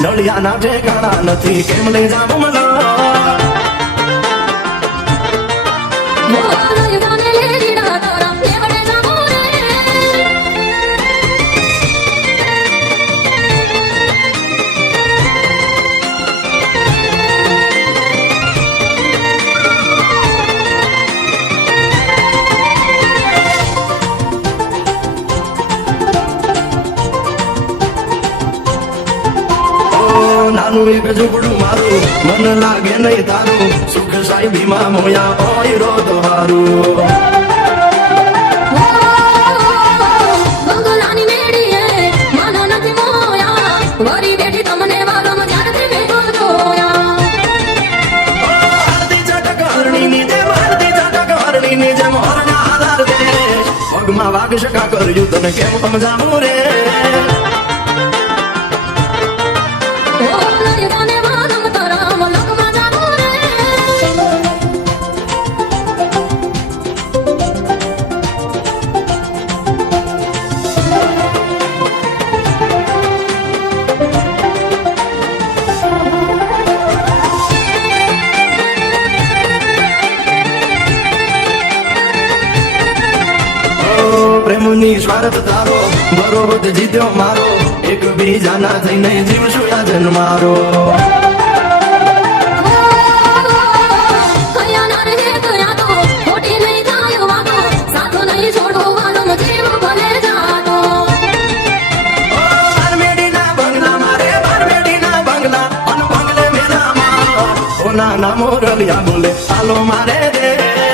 નળિયાના ઠેકાણા નથી કેમ લઈ જાઉં મને નાનું એક ઝૂંપડું મારું મન લાગે નહીં તારું સુખ સાહેબીમાં મોયા હોય રોદ હારું બંગલાની મેડીએ માનો નથી મોયા વરી બેઠી તમને વાગમ જ્યારથી મેં જોયા આરતી ચટક હરણીની જેમ આરતી ચટક હરણીની જેમ હરણા આધાર દે પગમાં વાગ શકા કર્યું તને કેમ સમજાવું રે પ્રેમની સ્વાર્થ તારો બરોબર જીત્યો મારો એક બીજાના થઈને જીવશું આ જન્મ મારો નાના મોરલિયા બોલે હાલો મારે રે